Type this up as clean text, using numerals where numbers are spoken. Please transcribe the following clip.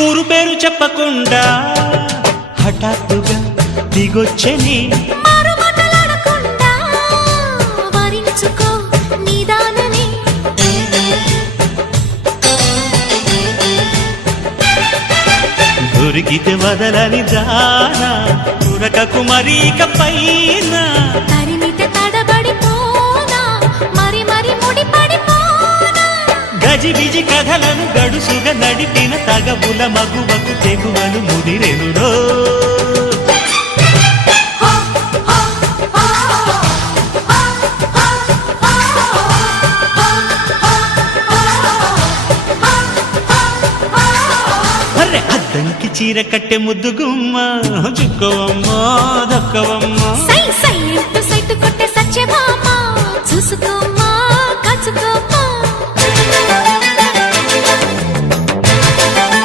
ఊరు పేరు చెప్పకుండా హఠాత్తుగా దిగొచ్చని దొరికితే వదలని జానా ఉరకకు మరీక పైన తరిమితే తడబడిపోనా మరి మరి ముడిపడిపోనా గజిబిజి కథలను గడుసుగా నడిపిన తగబుల మగువకు తెగువలు ముదిరెనురో అద్దంకి చీర కట్టె ముద్దుగుమ్మ చుక్కవమ్మ దక్కవమ్మ సై సై సైటు కొట్టే సత్యభామ చూసుకో